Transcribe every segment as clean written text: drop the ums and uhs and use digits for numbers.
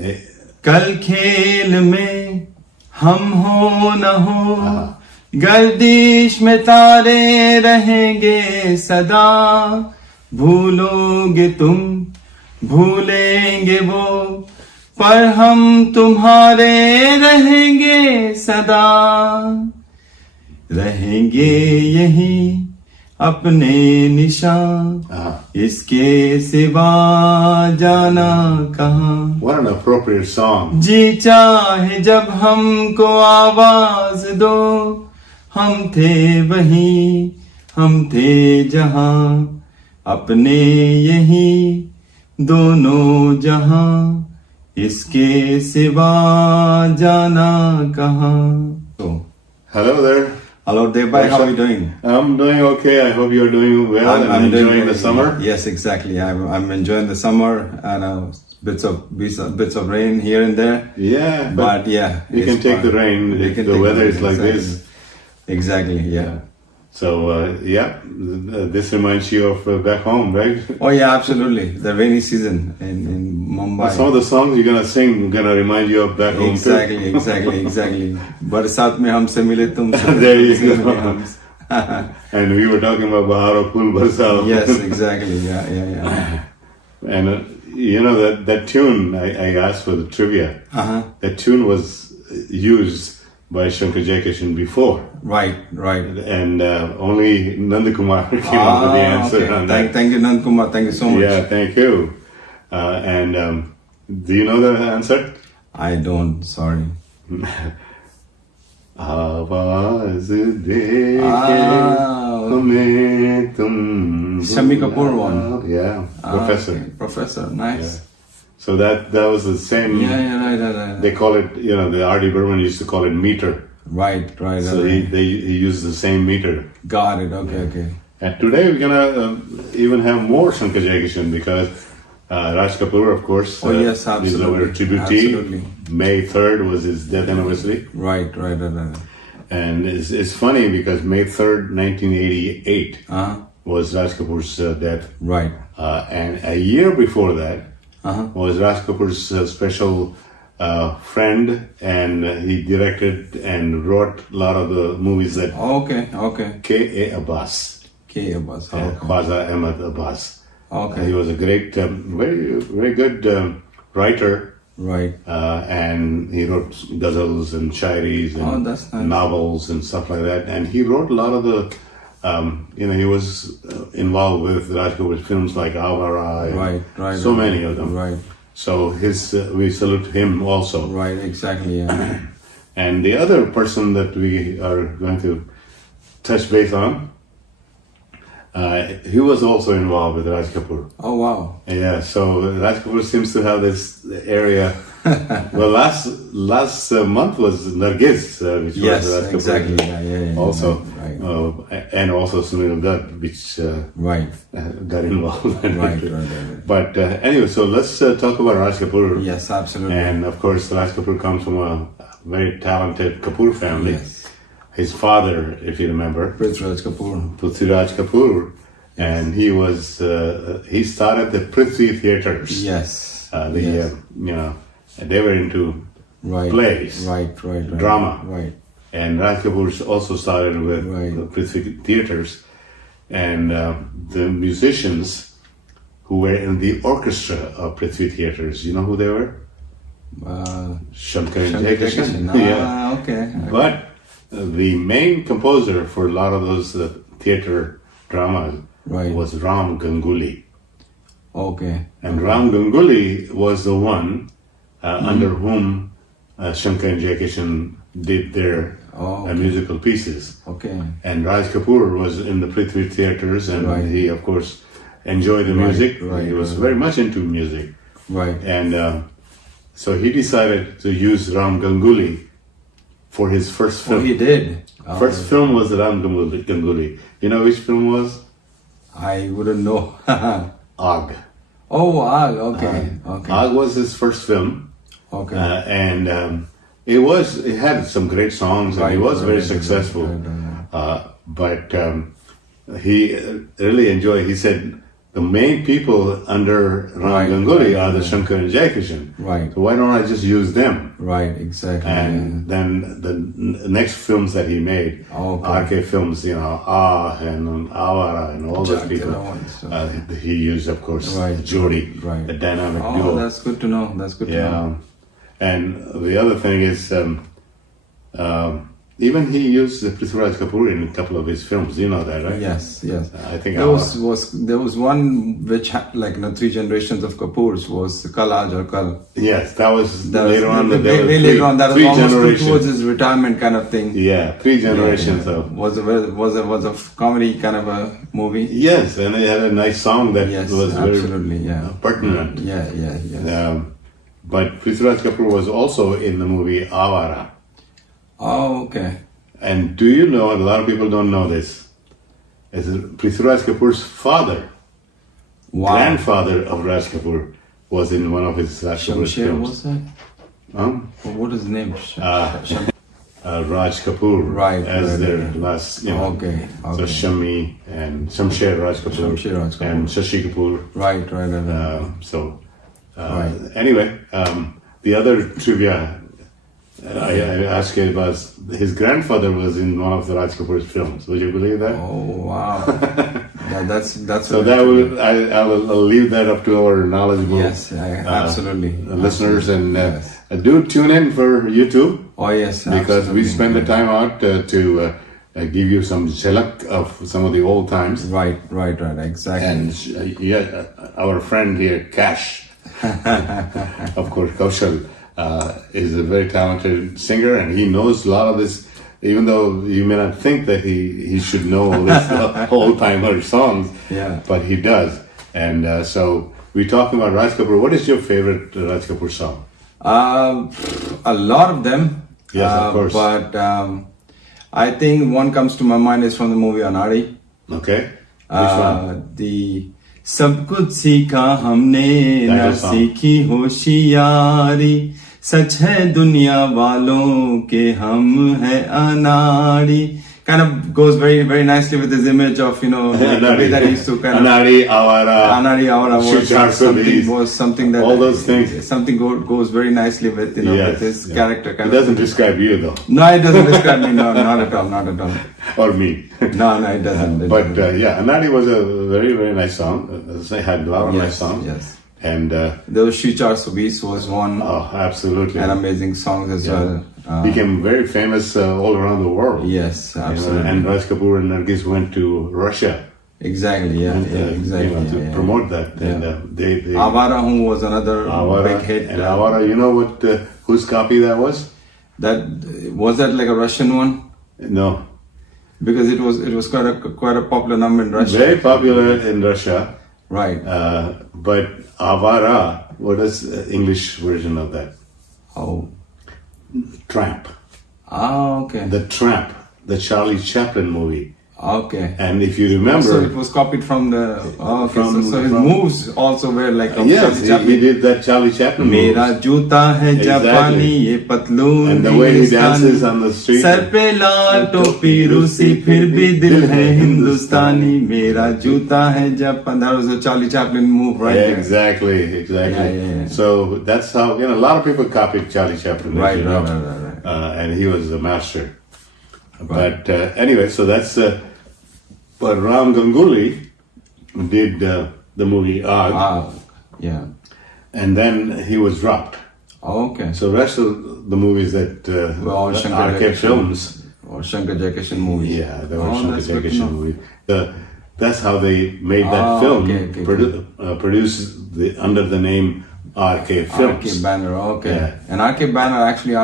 कल खेल में हम हो न हो, गर्दिश में तारे रहेंगे सदा, भूलोगे तुम भूलेंगे वो, पर हम तुम्हारे रहेंगे सदा, रहेंगे यही अपने निशान, इसके सिवा जाना कहाँ. What an appropriate song. जी चाहे जब हमको आवाज दो, हम थे वहीं, हम थे जहां, अपने यही दोनों जहां, इसके सिवा जाना कहाँ. So, Hello there. hello Devbhai, how are you doing? I'm doing okay. I hope you're doing well and enjoying the summer. Yes, exactly. I'm enjoying the summer and bits of rain here and there. Yeah, But yeah, you can take the rain if the weather is like this. Exactly, yeah. So, this reminds you of back home, right? Oh yeah, absolutely. The rainy season in Mumbai. Some of the songs you're gonna sing gonna remind you of back home too. Exactly. बरसात में हमसे मिले तुमसे. There you go. And we were talking about Baharo Phul Barsao. Yes, exactly. Yeah. And you know that tune, I asked for the trivia. That tune was used by Shankar Jaikishan before. Right. And only Nandakumar came up with the answer on that. Thank you, Nandakumar. Thank you so much. Yeah, thank you. And do you know the answer? I don't, sorry. आवाज दे के हमें तुम Shami Kapoor one. Yeah, Professor. Okay. Professor, nice. Yeah. So that was the same. Yeah, right. They call it, the R.D. Burman used to call it meter. Right. So he used the same meter. Got it. Okay. And today we're gonna even have more Shankar Jaikishan because Raj Kapoor, of course. Oh yes, absolutely. Is our tributee. Absolutely. May 3rd was his death anniversary. Right. And it's funny because May 3rd, 1988 was Raj Kapoor's death. Right. And a year before that was Raj Kapoor's special friend, and he directed and wrote a lot of the movies that. Okay. K.A. Abbas. Khwaja Ahmed Abbas. Okay. He was a great, very, very good writer. Right. And he wrote ghazals and shairis and that's nice. Novels and stuff like that. And he wrote a lot of the, he was involved with Raj Kapoor's films like Avara. Right. So many of them. Right. So we salute him also. Right, exactly, yeah. And the other person that we are going to touch base on, he was also involved with Raj Kapoor. Oh, wow. Yeah, so Raj Kapoor seems to have this area. Well, last month was Nargis, which was Raj Kapoor. Exactly. Yeah. Also, right. And also Sunil Dutt, which got involved. Right. But anyway, so let's talk about Raj Kapoor. Yes, absolutely. And of course, Raj Kapoor comes from a very talented Kapoor family. Yes. His father, if you remember, Prithviraj Kapoor, and he was he started the Prithvi theaters. Yes. They were into plays, drama, right. And Raj Kapoor also started with the Prithvi theaters, and the musicians who were in the orchestra of Prithvi theaters. You know who they were? Shankar and Jaikishan. Okay. But the main composer for a lot of those theater dramas was Ram Ganguly. Okay. And Ram Ganguly was the one under whom Shankar and Jaikishan did their musical pieces. Okay. And Raj Kapoor was in the Prithvi theaters, and he, of course, enjoyed the music. He was very much into music. Right. And so he decided to use Ram Ganguly for his first film. Oh, he did? First film was Ram Ganguly. You know which film was? I wouldn't know. Aag. Oh, Aag. Okay. Aag was his first film. Okay. And it had some great songs, and he was very successful. But he really enjoyed. He said the main people under Ram Ganguly are the Shankar and Jaikishan. Right. So why don't I just use them? Right, exactly. And then the next films that he made, RK films, you know, and Avara and all those people, he used, of course, Jodi, the dynamic duo. That's good to know. That's good to know. And the other thing is, even he used Prithviraj Kapoor in a couple of his films. You know that, right? Yes, yes. I think there was one which had like 3 generations of Kapoors was Kal Aaj or Kal. Yes, that was later on. Way later on, that was almost towards his retirement kind of thing. Yeah, 3 generations of was a comedy kind of a movie. Yes, and it had a nice song that was absolutely very pertinent. Yeah. But Prithviraj Kapoor was also in the movie Avara. Oh, okay. And do you know, a lot of people don't know this, is Prithviraj Kapoor's father, grandfather of Raj Kapoor, was in one of his Raj Kapoor's films. Was that? What is his name? Raj Kapoor, as their last, you know. Okay. So Shami and Shamsher Raj Kapoor, and Shashi Kapoor. Right. Anyway, the other trivia I asked you about, his grandfather was in one of the Raj Kapoor's films. Would you believe that? Oh wow! That's so that will I'll leave that up to our knowledgeable absolutely listeners, and do tune in for YouTube. Oh yes, because we spend the time out to give you some jhalak of some of the old times. Right, exactly. And our friend here, Kash, of course, Kaushal. Is a very talented singer, and he knows a lot of this, even though you may not think that he should know all this old-timer songs, but he does. And so we're talking about Raj Kapoor. What is your favorite Raj Kapoor song? A lot of them. Yes, of course. But I think one comes to my mind is from the movie Anari. Okay. Which one? The सब कुछ सीखा हमने न सीखी होशियारी सच है दुनिया वालों के हम है अनाड़ी kind of goes very very nicely with his image of the way that he used to kind Anari Avara was something that all those things something goes very nicely with with his character. It doesn't describe you though. No, it doesn't describe me. No, not at all. Or me. No, it doesn't. But Anari was a very very nice song. I had a lot of nice songs. Yes. And those Shichar Subis was one. Oh, absolutely. And amazing songs as well. Became very famous all around the world. Yes, absolutely. And Raj Kapoor and Nargis went to Russia. Exactly, exactly. To promote that. And they Avara Hoon was another big hit. And Avara, you know what? Whose copy that was? Was that like a Russian one? No. Because it was quite a popular number in Russia. Very popular in Russia. Right. But Avara, what is the English version of that? Oh. Tramp. Okay. The Tramp, the Charlie Chaplin movie. Okay. And if you remember, so it was copied from the. So his moves also were like. Yes, he did that Charlie Chaplin moves. Mera juta hai Japani, ye patloon. And the way he dances on the street. Sar pe laal topi Rusi, phir bhi dil hai Hindustani. Mera juta hai Japan. That was a Charlie Chaplin move, right? Yeah, exactly. Yeah. So that's how a lot of people copied Charlie Chaplin. Right. And he was a master. But anyway, so that's. But Ram Ganguly did the movie Aag. Yeah. And then he was dropped. Oh, okay. So the rest of the movies that were all RK films. Or Shankar Jaikishan movies. Yeah, they were Shankar Jaikishan movies. That's how they made that film. Produced under the name RK Films. RK banner, okay. Yeah. And RK banner, actually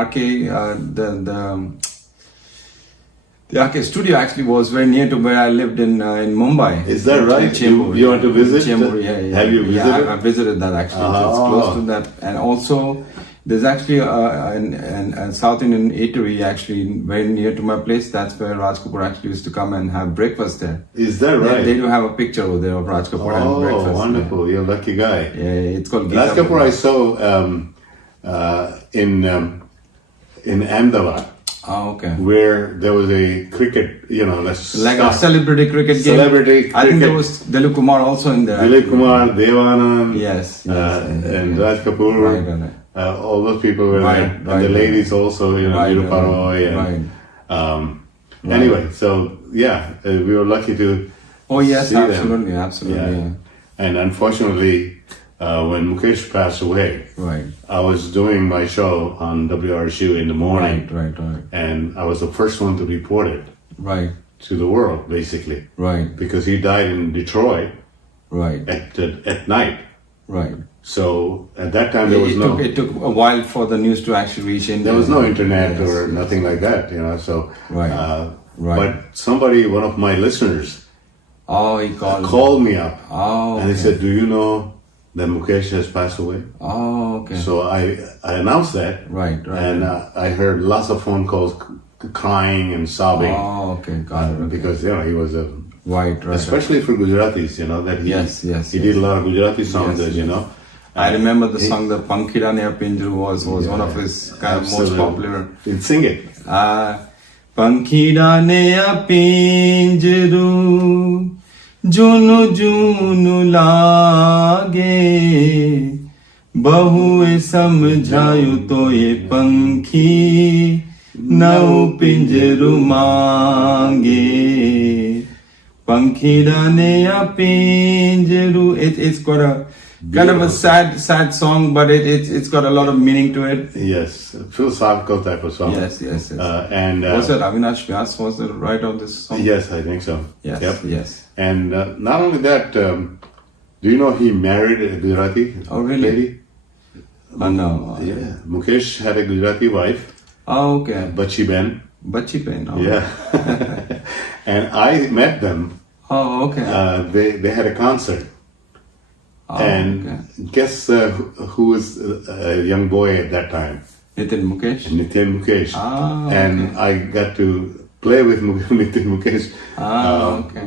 the RK studio actually was very near to where I lived in Mumbai. Is that right? Chembur. You want to visit? Chembur, yeah. Have you visited? Yeah, I visited that actually. It's close to that. And also, there's actually a South Indian eatery actually very near to my place. That's where Raj Kapoor actually used to come and have breakfast there. Is that right? They do have a picture over there of Raj Kapoor having breakfast. Oh, wonderful. You're a lucky guy. Yeah, it's called Raj Kapoor I saw in Ahmedabad. Okay. where there was a cricket, Like a celebrity cricket game. Celebrity I think cricket. there was Dilip Kumar also in there. Dilip Kumar, Devanand, Yes. and Raj Kapoor. Right. All those people were Right, there. right, And the right. ladies also, Right, Nirupa right, Roy. right. Anyway, so yeah, we were lucky to Oh yes, see them. absolutely. Yeah. And unfortunately, when Mukesh passed away, Right. I was doing my show on WRSU in the morning, Right. and I was the first one to report it Right. to the world, basically, Right. because he died in Detroit Right. at night. Right. So at that time there was It took a while for the news to actually reach India. there was no internet Yes, or yes. nothing like that, So Right. Right. But somebody, one of my listeners, Oh, he called. called me up Oh. and he Okay. said, "Do you know that Mukesh has passed away?" Oh, okay. So I announced that, Right. and I heard lots of phone calls, crying and sobbing, Oh, okay. Got it. Okay. because he was a, Right. especially for Gujaratis, that he he did a lot of Gujarati songs, Yes, I remember the song "The Pankhida Ne Pinjru" was one of his kind of most Absolutely. popular. He'd sing it. Pankhida ne pinjru junu junu lage bahue samjhayu to ye pankhi nau pinjru mange Pankhida ne pinjru. It's got a kind of a sad song, but it's got a lot of meaning to it. Yes, philosophical type of song. Yes. And Was it Avinash Vyas was the writer of this song? yes, I think so. Yes. Yep. Yes. And not only that, do you know he married a Gujarati Oh, really? lady? No. Yeah, Mukesh had a Gujarati wife, Oh, okay. Bachi Ben. Bachi Pen. Oh. Yeah, and I met them. Oh, okay. They had a concert, Oh, and okay. guess who was a young boy at that time? Nitin Mukesh. Nitin Mukesh. Ah, And I got to play with Nitin Mukesh. Okay.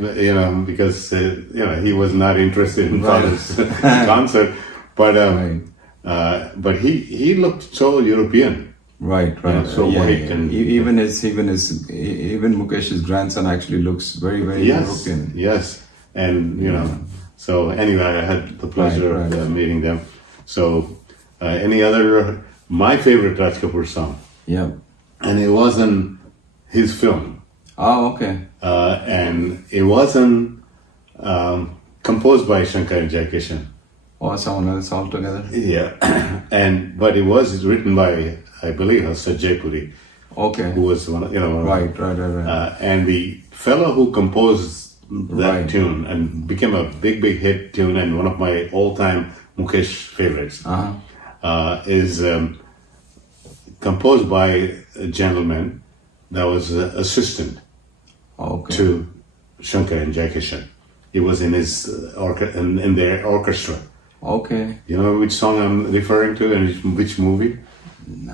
Because he was not interested in Right. father's concert, but Right. but he looked so European. Right. so white and- even Mukesh's grandson actually looks very European. Yes, and so anyway, I had the pleasure Right. of meeting them. So, any other? My favorite Raj Kapoor song, Yeah. and it wasn't his film, Oh, okay. and it wasn't composed by Shankar and Jaikishan. Or someone else altogether. Yeah, but it was written by, I believe, Harsad Jaipuri, Okay. who was one. Right. And the fellow who composed that Right. tune and became a big hit tune and one of my all-time Mukesh favorites is composed by a gentleman that was assistant Okay. to Shankar and Jaikishan. He was in his in their orchestra. Okay. You know which song I'm referring to and which movie? No.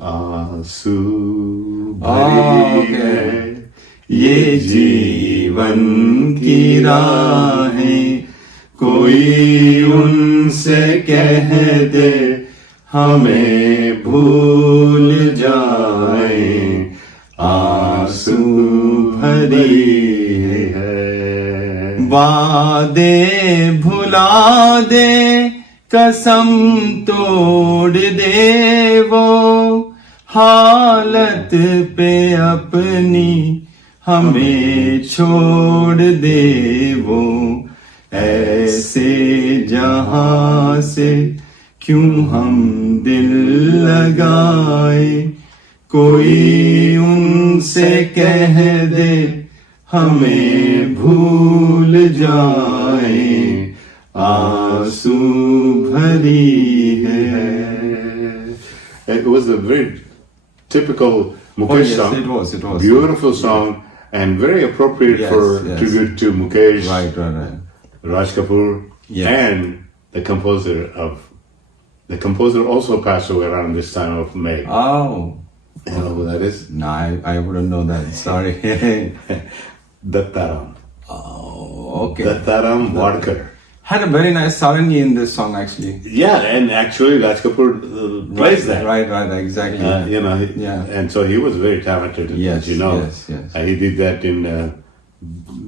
आंसू okay. ये जीवन की राहें कोई उनसे कह दे हमें भूल जाए आंसू भरी है वादे भुला दे कसम तोड़ दे वो हालत पे अपनी हमें छोड़ दे वो ऐसे जहां से क्यों हम दिल लगाए कोई उनसे कह दे हमें भूल जाए आंसू भरी है. It was a very typical Mukesh song. It was. Beautiful song and very appropriate for tribute to Mukesh, Right. Raj Kapoor, and the composer also passed away around this time of May. Oh. You know who that is? No, I wouldn't know that. Sorry. Dattaram. Oh, okay. Dattaram Wadkar. had a very nice sarangi in this song actually. Yeah, and actually Raj Kapoor plays that. Right, exactly. Yeah. And so he was very talented, Yes, as you know. yes. He did that in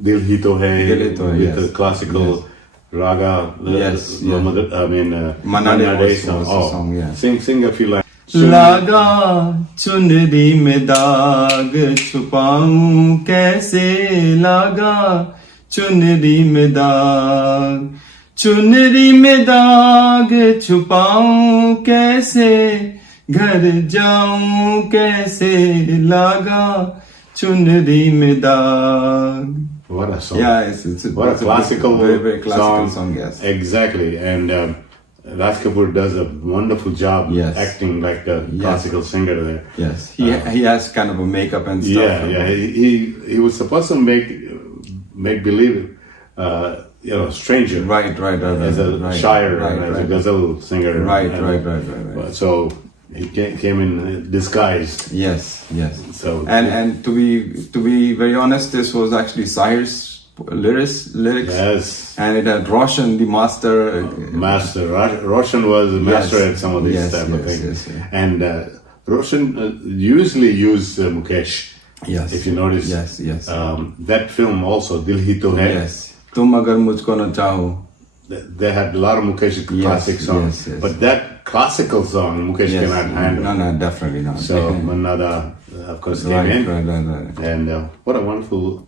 Dil Hi To Hai, Dil Hi To Hai, with yes. the classical raga. Yes. Manade was song. the song, yeah. Sing a few lines. लागा चुनरी में दाग छुपाऊं कैसे लागा चुनरी में दाग छुपाऊं कैसे घर जाऊं कैसे लागा चुनरी में दाग. What a song. Yeah, it's a classical very classical song, yes. Exactly. And Raj Kapoor does a wonderful job acting like a classical singer there. Yes, he has kind of a makeup and stuff. Yeah. He was supposed to make believe, stranger. Right. As a shire, as a ghazal singer. Right. So he came in disguised. Yes. So and to be very honest, this was actually Sahir's lyrics. Yes. And it had Roshan, the master. Roshan was the master at some of these type of things. Yes. And Roshan usually used Mukesh. Yes. If you notice. Yes. That film also, Dil Hi To Hai. Yes. Tum agar mujhko na chaho. They had a lot of Mukesh classic songs. Yes. But that classical song, Mukesh cannot handle. No, definitely not. So Manada, of course, came in. Right. And what a wonderful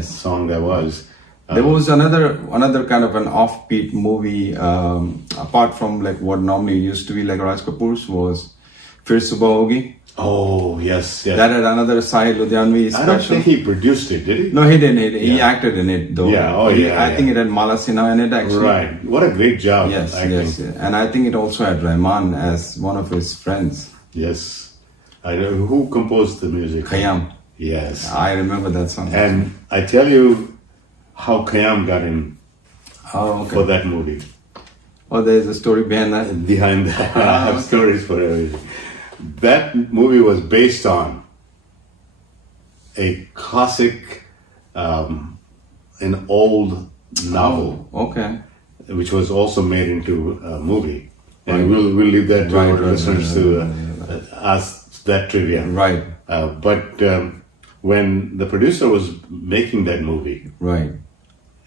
song that was. There was another kind of an offbeat movie, apart from like what normally used to be like Raj Kapoor's, was Fir Subah Hogi. Oh, yes. That had another Sahil Ludhianvi special. I don't think he produced it, did he? No, he didn't. He acted in it though. I think it had Mala Sinha in it actually. Right. What a great job. Yes. acting. And I think it also had Rahman as one of his friends. Yes. I know. Who composed the music? Khayyam. Yes. I remember that song. And I tell you how Khayyam got in for that movie. Oh, there's a story behind that? Behind that. I have stories for everything. That movie was based on a classic, an old novel. Okay. Which was also made into a movie. And we'll leave that to our listeners to ask that trivia. Right. But when the producer was making that movie,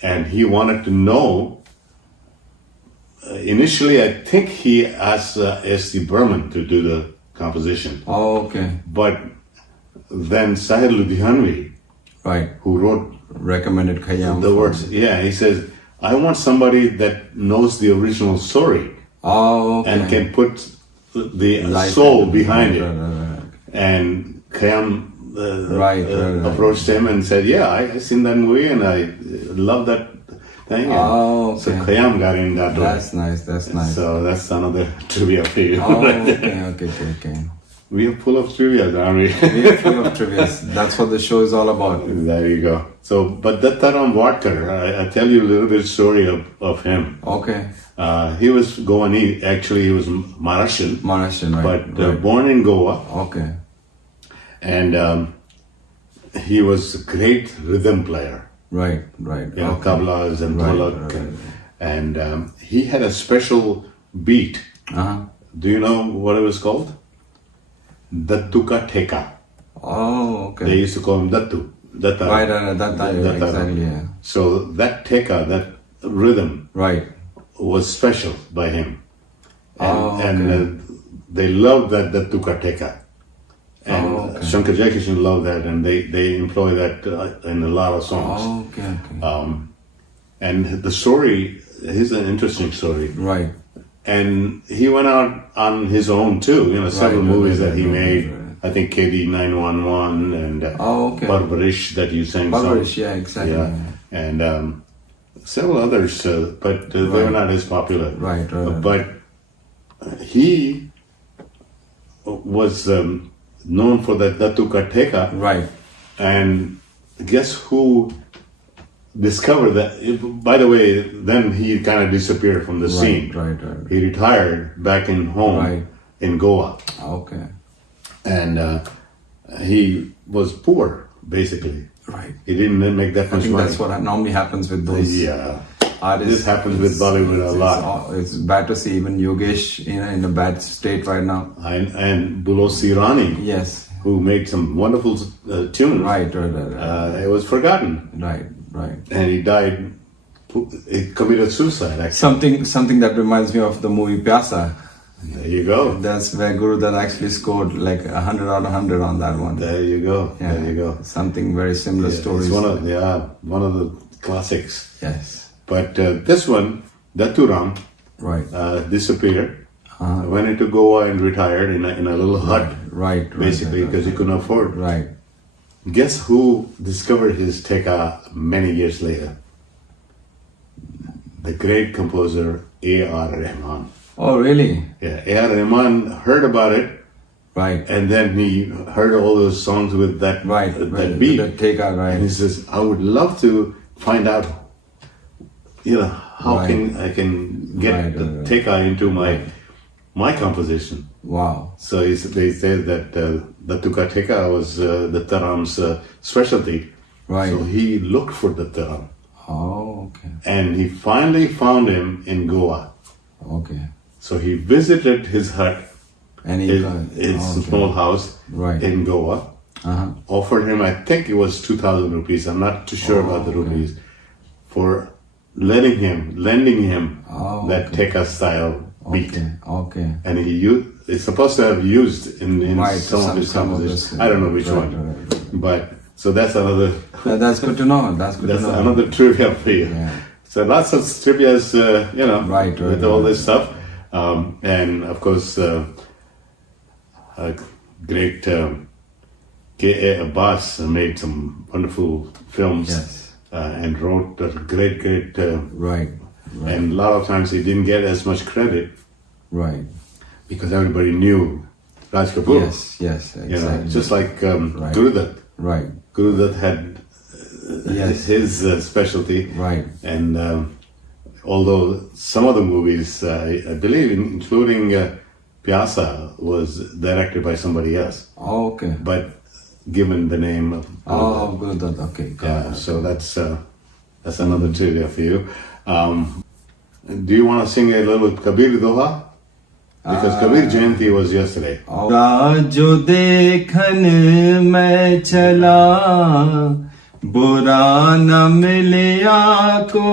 and he wanted to know, initially I think he asked S.D. Burman to do the composition. Oh, okay. But then Sahir Ludhianvi, who recommended Khayyam the words. Yeah, he says, I want somebody that knows the original story. Oh, okay. And can put the soul behind it. And Khayyam approached him and said, yeah, I seen that movie and I love that thing. Oh, okay. So Khayyam got in that way. That's nice. So that's another trivia for you. Oh, okay. We are full of trivia, aren't we? We are full of trivia. That's what the show is all about. There you go. So, but Dattaram Wadkar, I tell you a little bit story of him. Okay. He was Goani. Actually, he was Maharashtrian. Right. But born in Goa. Okay. And he was a great rhythm player. Right. Kablas and dholak. Right. And he had a special beat. Do you know what it was called? Dattu ka theka. Oh, okay. They used to call him Dattu. Datta. Right, exactly, yeah. So that theka, that rhythm, was special by him. And they loved that Dattu ka theka. And Shankar Jaikishan loved that, and they employ that in a lot of songs. Oh, okay. And the story, here's an interesting story. Right. And he went out on his own too, several movies that he made. I think KD 911 and Barbarish that you sang. Barbarish, yeah, exactly. Yeah. And several others, but they were not as popular. Right. But he was known for that Dattu ka theka. Right. And guess who discovered that? By the way, then he kind of disappeared from the scene. Right. He retired back in home in Goa. Okay. And he was poor, basically. Right. He didn't make that much money. That's what normally happens with those artists. This happens with Bollywood a lot. It's bad to see even Yogesh in a bad state right now. And Bulosi Rani, Yes. who made some wonderful tunes. Right. It was forgotten. Right. And he died, he committed suicide actually. Something that reminds me of the movie Pyasa. There you go. That's where Guru Dutt actually scored like 100 out of 100 on that one. There you go. Yeah. There you go. Something very similar stories. It's one of the classics. Yes. But this one, Datturam, Right. disappeared. Went into Goa and retired in a little hut. Right. Basically, because he couldn't afford. Right. Guess who discovered his teka many years later? The great composer A.R. Rahman. Oh, really? Yeah, A.R. Rahman heard about it, Right. and then he heard all those songs with that that beat. The teka, right. And he says, "I would love to find out, how Right. I can get the teka into my composition." Wow. So they said that the tuka teka was the Taram's specialty. Right. So he looked for the Taram, Oh, okay. and he finally found him in Goa. Okay. So he visited his hut, And his small house Right. in Goa. Offered him, I think it was 2,000 rupees. I'm not too sure about the rupees, for lending him that teka style beat. Okay. And it's supposed to have used in some of his compositions. I don't know which one, but so that's another. That's good to know. That's another trivia for you. Yeah. So lots of trivia's, Right, with all this stuff, and of course, great K.A. Abbas made some wonderful films. Yes. And wrote a great. Right. And a lot of times he didn't get as much credit. Right. Because everybody knew Raj Kapoor. Yes, exactly. Just like Guru Dutt. Right. Guru Dutt had his specialty. Right. And although some of the movies, I believe, including Pyasa, was directed by somebody else. Oh, okay. But given the name of Guru Dutt. Okay. So that's another trivia for you. Do you want to sing a little Kabir Doha? Because Kabir Jayanti was yesterday. जो देखन मैं चला बुरा न मिलिया को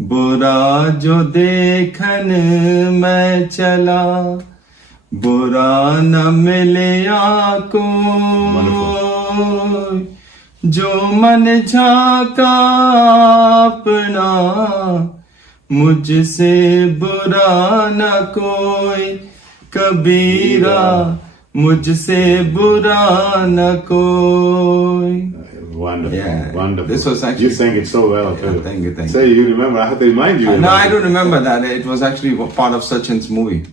बुरा जो देखन मैं चला बुरा न मिलिया को जो मन झाका अपना मुझसे बुरा न कोई कबीरा मुझसे बुरा न कोई. Wonderful, wonderful. This was actually, you sang it so well too. Thank you. So you remember? I have to remind you. No, I don't remember that. It was actually part of Sachin's movie.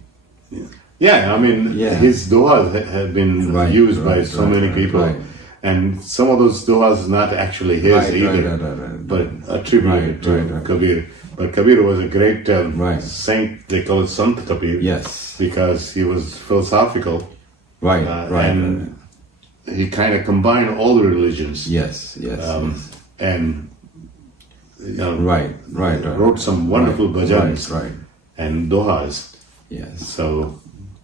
Yeah, I mean, his dohas have been used by so many people, and some of those dohas not actually his either, but attributed to Kabir. But Kabir was a great saint. They call it Sant Kabir. Yes, because he was philosophical. Right. And he kind of combined all the religions. Yes. And wrote some wonderful bhajans and dohas. Yes. So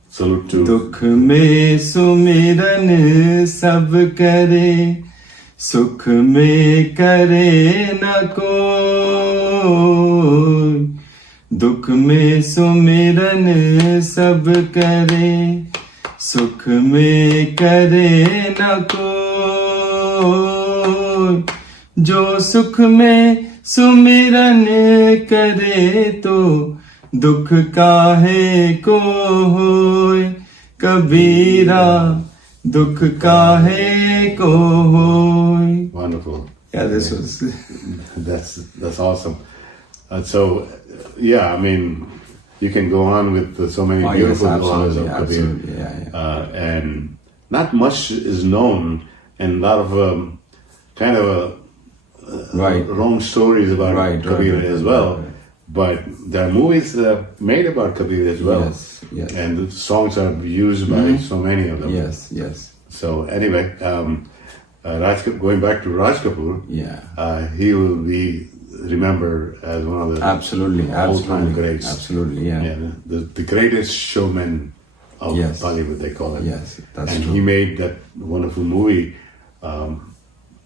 salute to. दुख में सुमिरन सब करे सुख में करे न कोई दुख में सुमिरन सब करे सुख में करे न कोई जो सुख में सुमिरन करे तो दुख काहे को होय कबीरा दुख काहे को होय. Wonderful. Yeah, this was. That's awesome. So, I mean, you can go on with so many beautiful dohas of Kabir. And not much is known, and a lot of kind of wrong stories about Kabir as well. But there are movies made about Kabir as well. Yes. And the songs are used by so many of them. Yes. So anyway, going back to Raj Kapoor, he will be remembered as one of the all-time greats. Absolutely, yeah. The greatest showman of Bollywood, they call it. Yes, that's and true. he made that wonderful movie,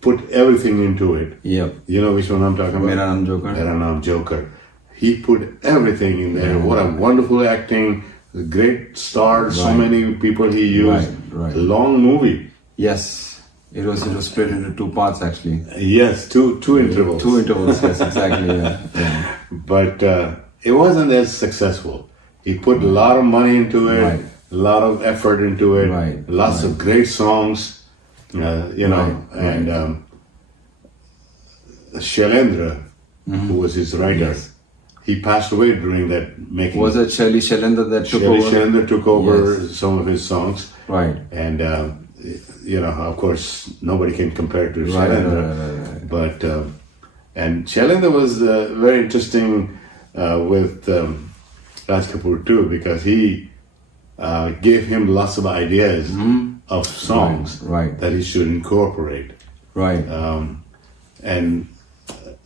put everything into it. Yep. You know which one I'm talking about? Mera Naam Joker. Mera Naam Joker. He put everything in there. What a wonderful acting, great stars, so many people he used. Right. Long movie. Yes. It was split into 2 parts actually. Yes, two intervals. 2 intervals, yes, exactly. Yeah. But it wasn't as successful. He put a lot of money into it, a lot of effort into it, lots of great songs, and Shailendra, who was his writer, he passed away during that making. Was it Shelly Shailendra that took over? Shailendra took over some of his songs. Right. And, of course, nobody can compare to Shailendra. Right. But, and Shailendra was very interesting with Raj Kapoor too, because he gave him lots of ideas of songs that he should incorporate. Right. And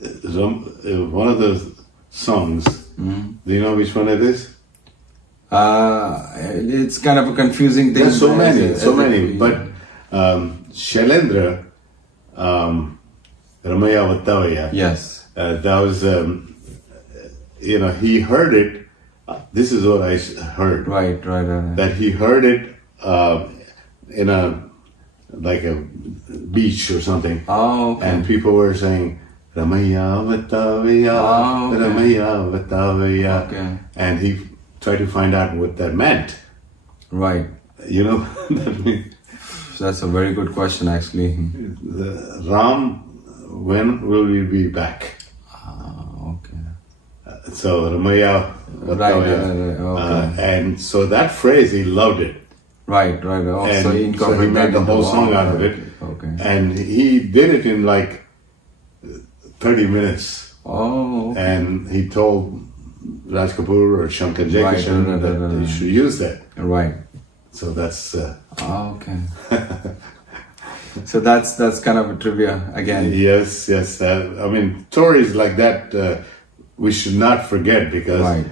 one of the songs, do you know which one it is? It's kind of a confusing thing. There's so many. But Shailendra, Ramaya Vattavaya. Yes. That was, he heard it. This is what I heard. Right. That he heard it in a beach or something. Oh, okay. And people were saying, Ramaya Vattavaya, Ramaya Vattavaya. Okay. And he tried to find out what that meant. Right. You know, that means, so that's a very good question, actually. Ram, when will we be back? Okay. So Ramaya Vattavaya. Okay. And so that phrase, he loved it. Right. Oh, And so he made the whole song out of it. Okay. And he did it in 30 minutes. Oh. Okay. And he told Raj Kapoor or Shankar Jaikishan that he should use that. Right. So that's... okay. So that's kind of a trivia again. Yes. Stories like that we should not forget, because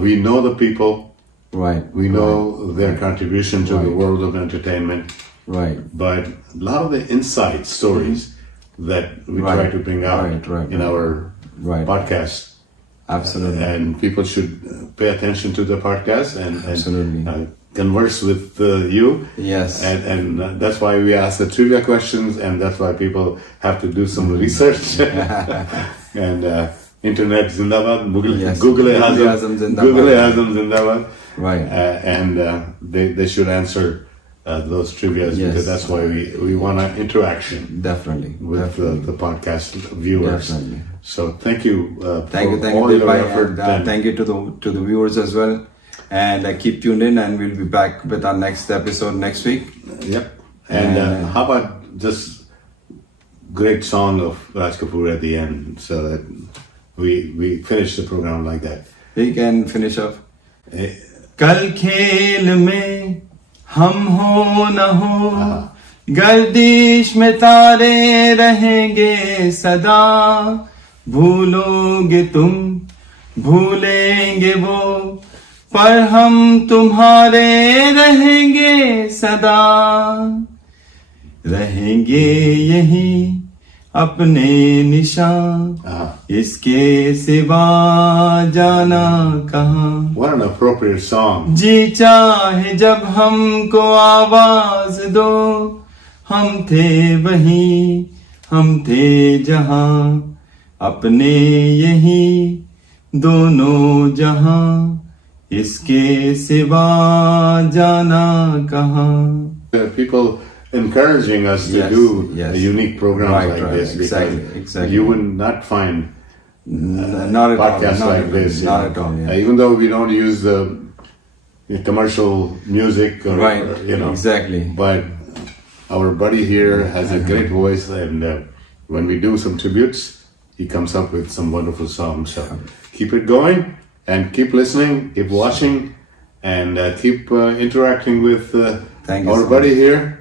we know the people. Right. We know their contribution to the world of entertainment. Right. But a lot of the inside stories that we try to bring out in our podcast. Absolutely. And people should pay attention to the podcast and converse with you. Yes. And that's why we ask the trivia questions, and that's why people have to do some research. And Internet Zindabad, Google-e-Azam Zindabad. Right. And they should answer those trivias, because that's why we want an interaction. Definitely. With the podcast viewers. Definitely. So thank you thank for you, all your effort. Thank you to the viewers as well. And keep tuned in, and we'll be back with our next episode next week. Yep. And how about just great song of Raj Kapoor at the end, so that we finish the program like that. We can finish off. कल खेल में हम हो न हो, गर्दिश में तारे रहेंगे सदा, भूलोगे तुम भूलेंगे वो, पर हम तुम्हारे रहेंगे सदा, रहेंगे यही अपने निशान, इसके सिवा जाना कहाँ. What an appropriate song. जी चाहे जब हमको आवाज दो, हम थे वहीं, हम थे जहाँ, अपने यही दोनों जहाँ, इसके सिवा जाना कहाँ. People encouraging us to do a unique program like this, because you would not find podcasts like this. Not at all. Yeah. Even though we don't use the commercial music, or, Exactly. But our buddy here has a great voice, and when we do some tributes, he comes up with some wonderful songs. So keep it going, and keep listening, keep watching, and keep interacting with our buddy here.